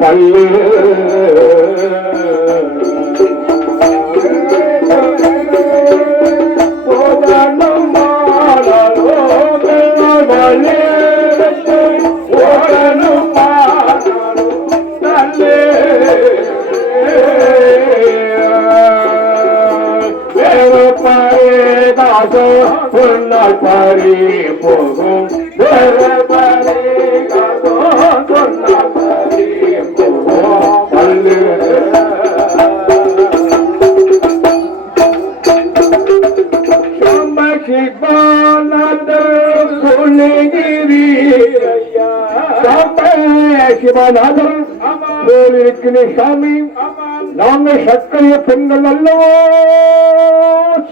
பல்லு சிவநாதன் இருக்கிற சாமி நாங்கள் சக்கரைய பெண்கள் அல்லவோ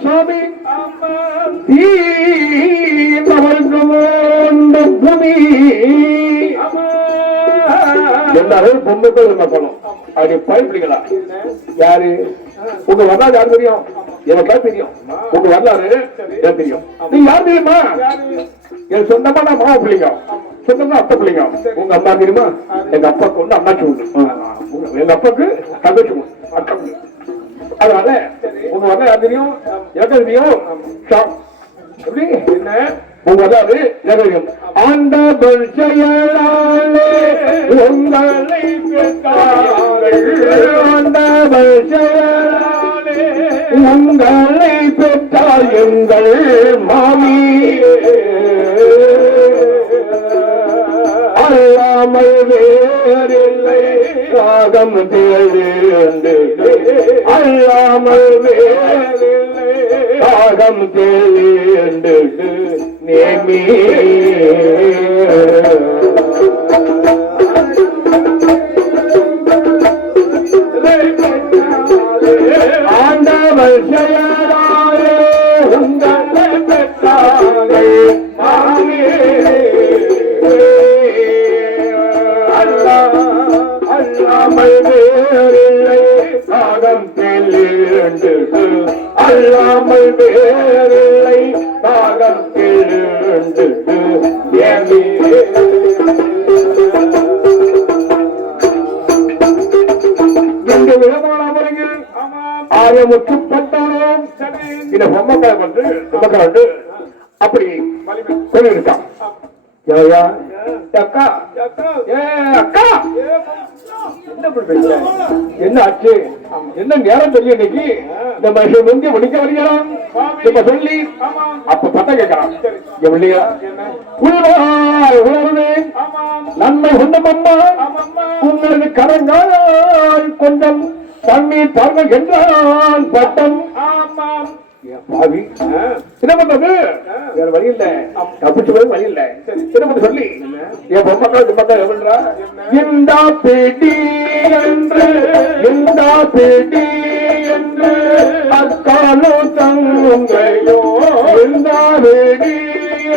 சாமி தீர்ந்த பூமி எல்லாரும் பொம்மைக்குள் என்ன பண்ணும் அப்படி பயன்படுங்களா யாரு உங்க வரலாறு யாரு தெரியும் எனக்கா தெரியும். உங்க வரலாறு எனக்கு தெரியும். நீ யார் தெரியுமா? என் சொந்தமான மாமா பிள்ளைங்க. சொந்தமா அத்தை பிள்ளைங்க. உங்க அம்மா தெரியுமா? எங்க அப்பாவுக்கு ஒண்ணு அம்மாச்சி உண்டு எங்க அப்பாவுக்கு தங்கச்சி உண்டு அக்கா உண்டு அதனால உங்க வரலாறு யார் தெரியும்? எனக்கு தெரியும். எப்படி? என்ன? உங்க வரலாறு எனக்கு ஆண்டவர் செயலாலே உங்களை ஆண்டவர் செயலாலே உங்களை பெற்றால் எங்கள் மாமி. அல்லாமல் வேறில்லை ராகம் தேடு அல்லாமல் வேறில்லை ராகம் தேடு நேமி ஆண்டவர் இந்த விதமான முறையில் ஆரியமுற்று பட்டாலும் இந்த பொம்மக்காய் வந்து பொம்மக்காய் வந்து அப்படி சொல்லியிருக்கான். ஏய்யா, அக்கா. ஏ அக்கா. என்ன ஆச்சு? என்ன நேரம் தெரியும் இன்னைக்கு? இந்த மனுஷன் வந்து முடிக்க வருகிறான் இப்ப சொல்லி அப்ப பட்ட கேட்கலாம். எப்படியா உள்வாய் உணர்வு நன்மை கொண்ட அம்மா உங்களது கரங்கள் கொஞ்சம் தண்ணீர் தாங்க என்றால் பட்டம். ஆமாம் பாவி. என்ன பண்றது? வேற வழி இல்ல. தப்பிச்சு போய் வழி இல்ல. என்ன பண்ண சொல்லி? என் பொம்மக்கா பொம்மக்கா எவ்வளா இந்த பேட்டி என்று இந்த பேட்டி என்று அக்காலோ தங்கையோ இந்த வேடி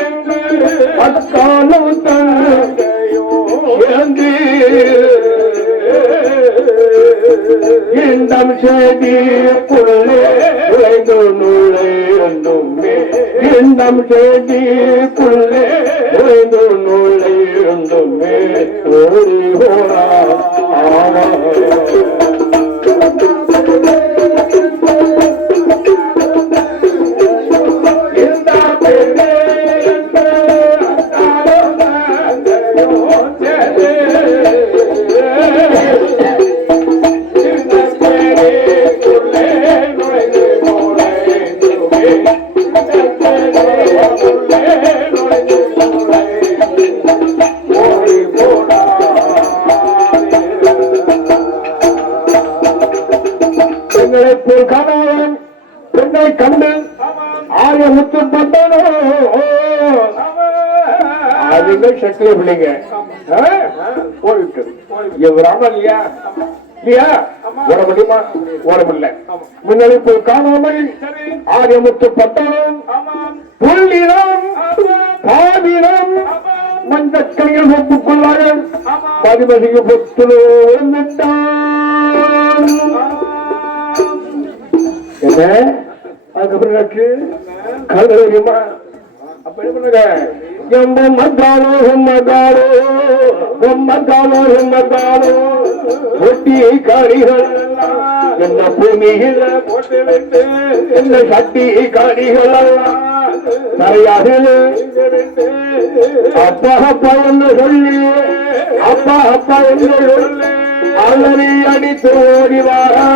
என்று அக்காலோ தங்கையோ இறந்து இந்தம் செடிக்குள்ளே நுழைந்து நுழைந்துமே இந்தம் செடிக்குள்ளே நுழைந்து நுழைந்துமே ஓடி ஓரா ஆமா ஒரு போல் பெண்ணை கண்டு ஆரிய முத்தம் பண்ணோ அதுங்க சக்திய பிள்ளைங்க? ஆ? போயிட்டு எவராம இல்லையா? இல்லையா? ஓட முடியுமா? ஓட முடியல. முன்னாடி காணாமல் ஆரியமுத்து பட்டணம் புள்ளினம் பாதினம் ஒப்புக்கொள்ளார்கள் பதிமதிக்கு பொத்துலோ என்ன அதுக்கப்புறம் என்னாச்சு கழுத தெரியுமா அப்ப என்ன பண்ணுங்க? எம்ப மத்தாலோ மத்தாலோ மத்தாலோ மத்தாலோ ஒட்டி காணிகள் என்ன பூமியில் போட்டு விட்டு என்ன சட்டி காணிகள் தரையாக அப்பா அப்பா என்று சொல்லி அப்பா அப்பா என்று சொல்லி அலறி அடித்து ஓடிவாரா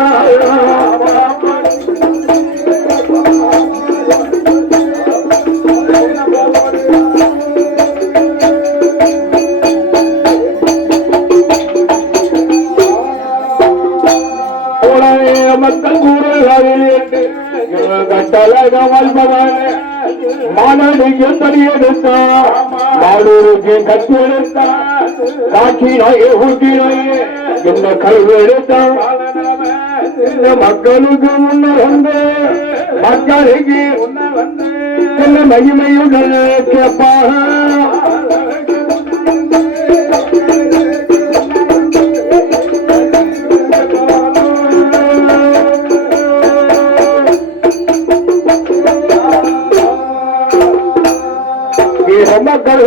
கட்டழக வாழ்பவனே மாணவிக்கு தடி எடுத்தான் மாணவருக்கு எடுத்தான் காட்சி நாயே என்ன கல்வி எடுத்தான் மக்களுக்கு முன்ன வந்து மக்களுக்கு என்ன மகிமையுடன் கேட்பாக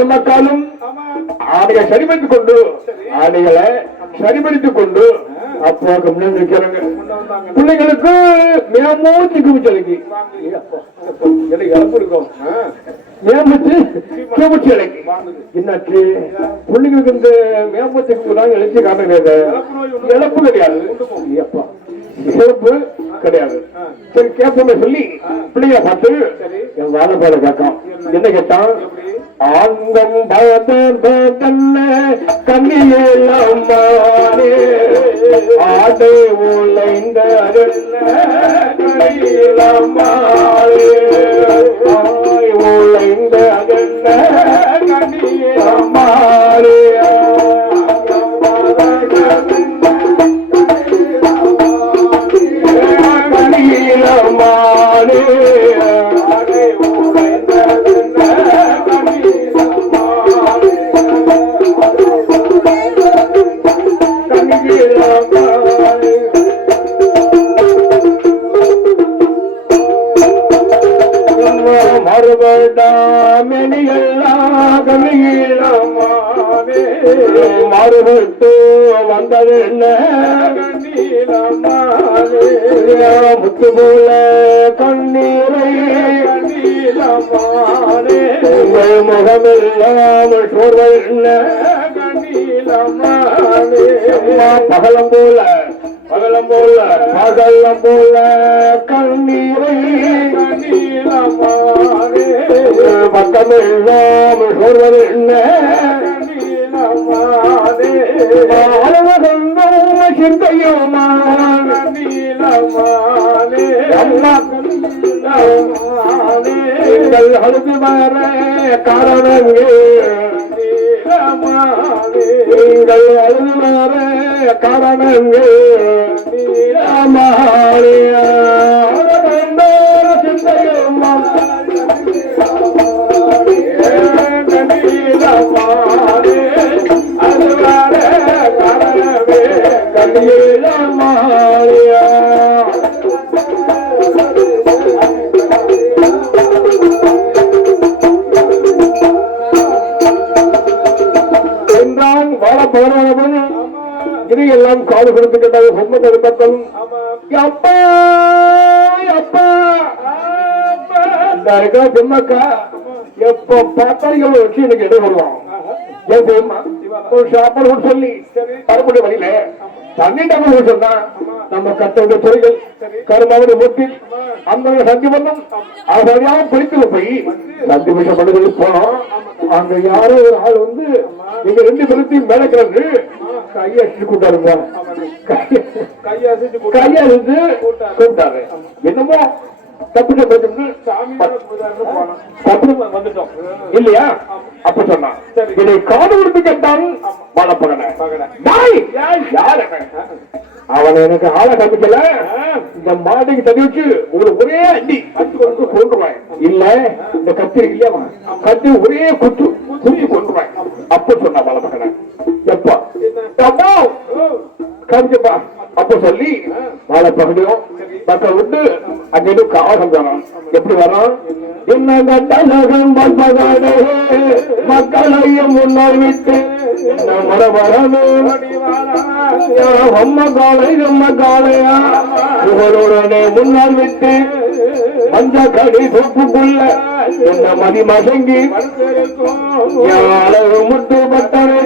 மக்களும் ஆடையை சரிபடுத்திக் கொண்டு ஆடைகளை சரிபடுத்திக் கொண்டு அப்போ முன்னாடி நிற்கிறாங்க பிள்ளைங்களுக்கு மேமூச்சு குமிச்சலைக்கு இருக்கும் மேம்பச்சு குமிச்சு இலைக்கு என்னாச்சு? பிள்ளைங்களுக்கு இந்த மேம்பச்சு கும்பிடாங்க எழுச்சி காரணம் கிடையாது. இழப்பு கிடையாது அப்பா இழப்பு கிடையாது. சரி கேட்போமே சொல்லி பிள்ளைய பார்த்து என் வாழை போல கேட்கான் என்ன? கேட்டான்? ஆங்கம் பதல்ல கண்ணியம்மானே ஆடை உழைந்த கண்ணியம்மானே மாறுபட்டு வந்தது என்ன முத்து போல கண்ணீரை உங்கள் முகமில்லாமல் சோர்வல் என்ன அம்மா பகலம் போல பகலம் போல பகலம் போல கண்ணீரை பக்கமில்லாமல் சோர்வல் என்ன சிந்தையுமா? அம்மா நீங்கள் அழுது வர காரணங்கே நீங்கள் காது கொடுத்து கேட்டாங்க சொந்த மக்களும் அப்பா அப்பா. இந்த இருக்கிற பெண்ணக்கா எப்ப பார்த்தாலும் வச்சு எனக்கு இடம் வருவான் ஒரு சாப்பாடு சொல்லி வரக்கூடிய வழியில டபுள் சொன்னா நம்ம கட்டவுடைய துறைகள் கருமாவுடைய முட்டில் அந்த சந்தி பண்ணம் போய் சந்தி பண்ணுறது போனோம். அங்க யாரோ ஒரு ஆள் வந்து நீங்க ரெண்டு பேருத்தையும் கையை அடிச்சு கூட்டாருங்க. கையை இருந்து கூட்டாரு. என்னமோ தப்பிச்ச போயிட்டு வந்துட்டோம். இல்லையா? அப்ப சொன்னான் சரி. இதை காது கொடுத்து கேட்டான் வளப்பகன அவன்? எனக்கு ஆளை காமிக்கல. இந்த மாட்டுக்கு தண்ணி வச்சு உங்களுக்கு ஒரே அடி அடி கொடுத்து கொண்டுருவான். இல்ல இந்த கத்தி இல்லையா? கத்தி ஒரே குத்து குத்தி கொண்டுருவான். அப்ப சொன்னா வளப்பகன எப்பா? அப்பா சொல்லி பகுதியும் மக்கள் அங்கிட்டு காவகம் எப்படி வரோம் என்ன கட்டழகம் பண்பதானே மக்களையும் முன்னால் விட்டு என்ன வரவே அம்மா காலை நம்ம காலையா? புகழுடனே முன்னால் விட்டு மஞ்ச கடி சொப்புக்குள்ள என்ன மதி மசங்கி அளவு முட்டு பட்டனை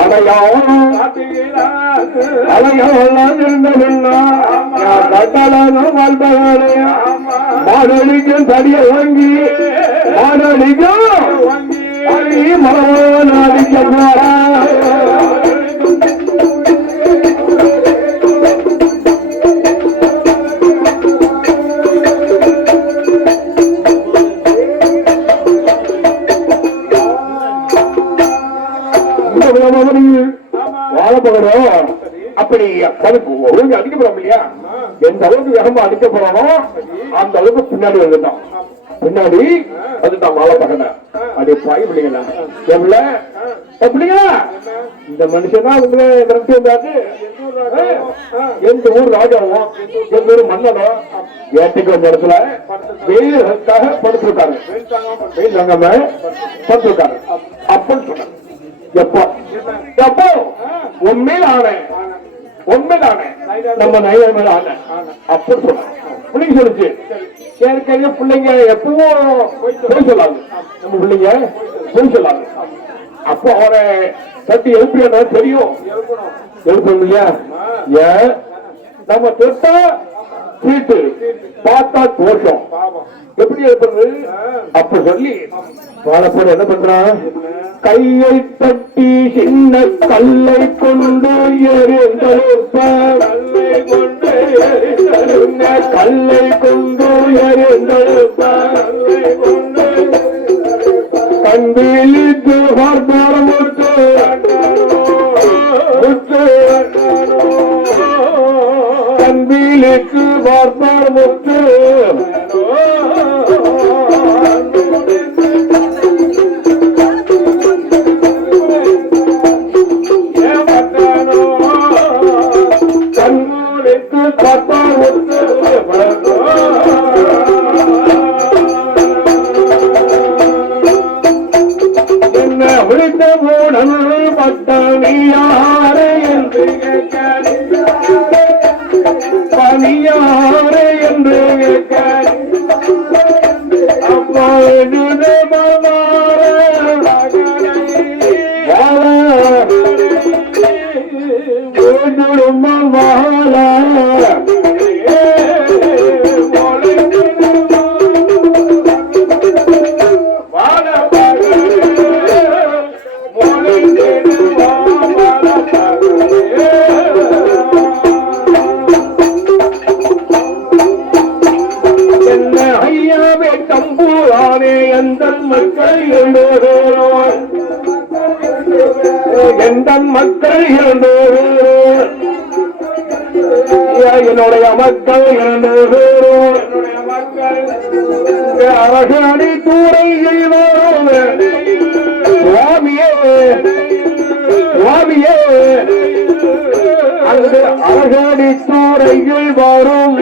அடையாளம் அடையாளம் இருந்ததுன்னா கட்டளம் வாழ்ந்தவனையா மாடடிக்கும் தடிய வாங்கி மாடடிக்கும் அடி மரமான எந்த அளவுக்கு வேகமா அடிக்க போறானோ அந்த அளவுக்கு பின்னாடி வந்துட்டான். பின்னாடி வந்துட்டான் வாழப்பகன அப்படி பாய் பிள்ளைங்களா? எவ்வளவு பிள்ளைங்களா? இந்த மனுஷன் தான் வந்து வந்தாரு. எந்த ஊர் ராஜாவும் எந்த ஊர் மன்னனும் ஏட்டுக்கு வந்த இடத்துல வெயிலுக்காக படுத்திருக்காரு. வெயில் தங்காம படுத்திருக்காரு. அப்பன்னு சொன்னார். எப்போ? எப்போ? உண்மையில் ஆனேன். உண்மையில் ஆனேன் நம்ம மேல ஆனேன் அப்படி சொன்னேன் பிள்ளைங்க சொல்லுச்சு. ஏற்கனவே பிள்ளைங்க எப்பவும் பொய் சொல்லாது. நம்ம பிள்ளைங்க பொய் சொல்லாது. அப்போ அவரை தட்டி எழுப்பியா தெரியும்? எழுப்பணும் இல்லையா? ஏன் நம்ம தொட்டா சீட்டு பார்த்தா தோஷம். எப்படி எழுப்புறது? அப்ப சொல்லி வாழப்போட என்ன பண்றான்? கையை பட்டி சின்ன கல்லை கொண்டு எரிந்தெழுப்பார் கல்லை கொண்டு எரிந்தெழுப்பார் கண்பிலித்து பார்த்தார் முத்து முத்து கண்பிலிட்டு பார்த்தார் முத்து என்ன மக்கள் எழுந்தோர் அரசடி தூரை சுவாமியே சுவாமியே அங்கு அரசடி தூரையில் வரும்.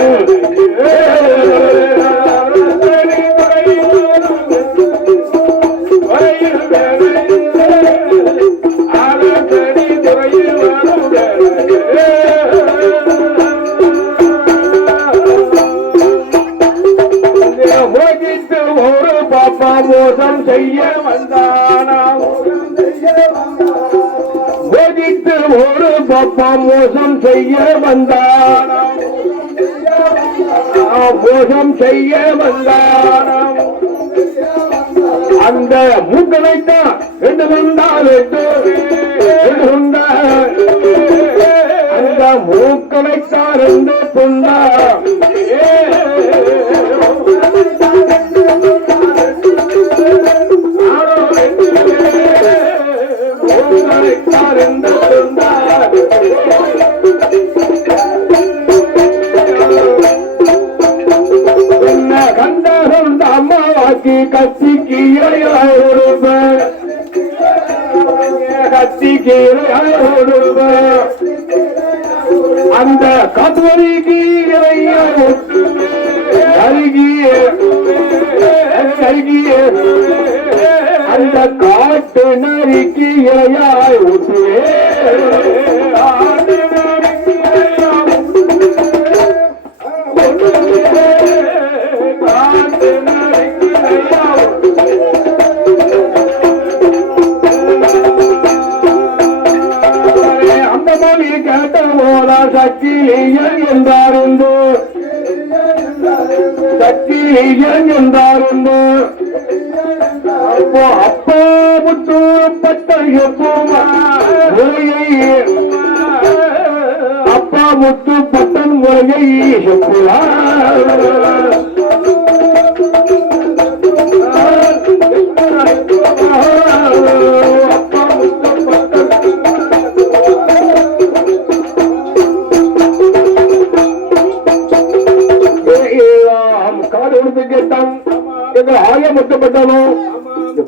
செய்ய வந்தானா மோகித்து ஒரு பப்பா மோசம் செய்ய வந்தானா மோசம் செய்ய வந்தானாம் அந்த மூக்களைத்தான் ரெண்டு வந்தால் அந்த ரெண்டு உண்டா அந்த மூக்களைத்தான் ரெண்டு கத்தி கத்திக்கு இறையாய் ஒருவர் கத்திக்கு இறையாய் ஒருவர் அந்த கத்தோரி இறையாய் அருகிய அருகிய அந்த காட்டு நரிக்கு இறையாய் சக்கிலியன் என்றாருந்தோ சக்கிலியன் என்றாருந்தோ அப்போ அப்பா முட்டு பட்டைய போமா அப்பா முட்டு பட்டன் முறையை சொப்புலா காடு கேட்டான் எங்க ஆய இந்த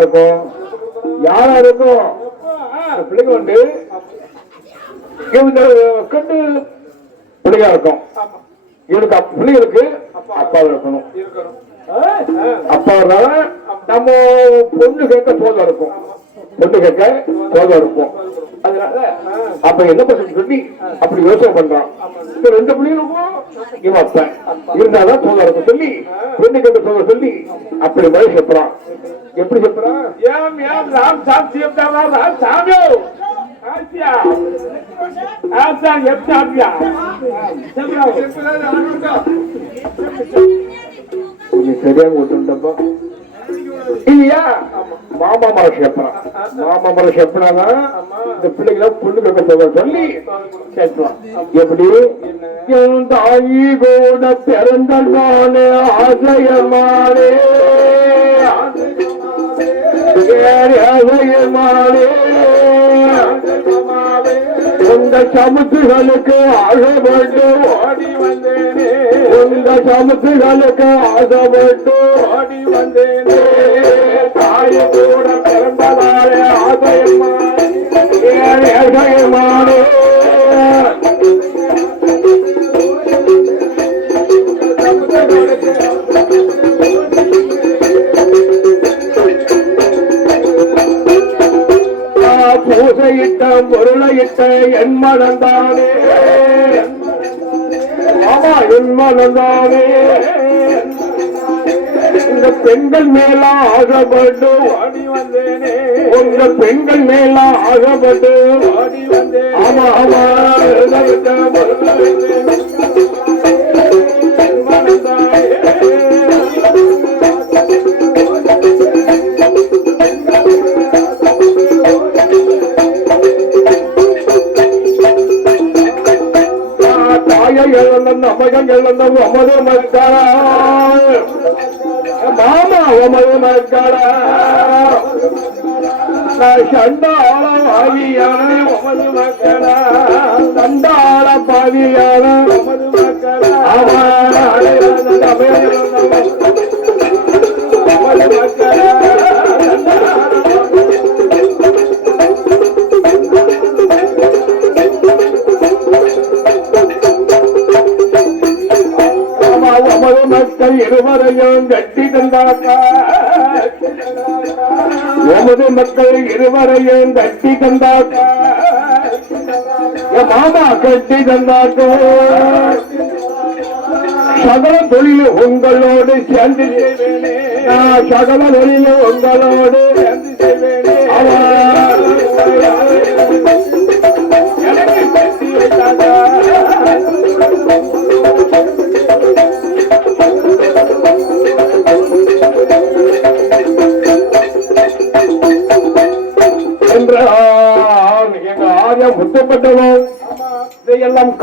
இருக்கும் யாரா இருக்கும் இந்த பிள்ளைங்க வந்து இவங்க கண்டு பிள்ளையா இருக்கும். ஆமா இவனுக்கு அப்~ பிள்ளைகளுக்கு அப்பா இருக்கணும். அப்பா நம்ம பொண்ணு கேட்க தோதம் இருக்கும். பொண்ணு கேட்க தோதம் இருக்கும் அதனால அப்ப என்ன பண்ண சொல்லி அப்படி யோசனை பண்றான். இந்த ரெண்டு பிள்ளைகளுக்கும் இவன் இருந்தாதான் இருக்கும் சொல்லி பொண்ணு சொல்லி அப்படி மாதிரி செப்புறான். எப்படி செப்புறான்? ஏம் ஏம் ராம் சாம் சீப்தாமா ராம் சாமியோ? ஆசியா ஆசா எப் சாமியா? செப்ரா செப்ரா ஆனுடா கொஞ்சம் சரியாக இல்லையா? மாமா மரம் செப்புறான் மாமா மரம் செப்புனாதான் இந்த பிள்ளைகளை பொண்ணு தோதம் சொல்லி எப்படி? என் தாயி கூட பிறந்த நாளே ஆசையமானே ஆசையமானே உங்க சமுத்துகளுக்கு ஆசைப்பட்டு ஓடி வந்தேனே. உங்க சமுத்துகளுக்கு ஆசைப்பட்டு ஓடி வந்தேனே. தாய் கூட பிறந்ததாலே பூசையிட்ட பொருளையிட்ட என் மனந்தானே. ஆமா என் மனந்தானே. இந்த பெண்கள் மேல வந்தேனே. உங்க பெண்கள் மேல வந்தேனே. ஆமா ஆமா. மக்களா நான் உமது மக்களா. சண்டாள பாவியான உமது மக்களா. அவன் உமது மக்களா. மக்கள் இருவரையும் கட்டி தந்தாக்கா மக்கள் இருவரையும் கட்டி தந்தாக்கா. மாமா கட்டி தந்தாக்கோ. சகல தொழில் உங்களோடு சேர்ந்து சகல தொழில் உங்களோடு சேர்ந்து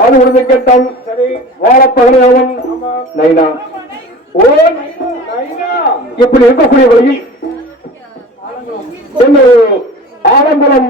கொடுத்து கேட்டான் சரி. வாழப்பகலை அவன் நைனா. ஓ நைனா. இப்படி இருக்கக்கூடிய வழியில் என்ன ஆடம்பரம்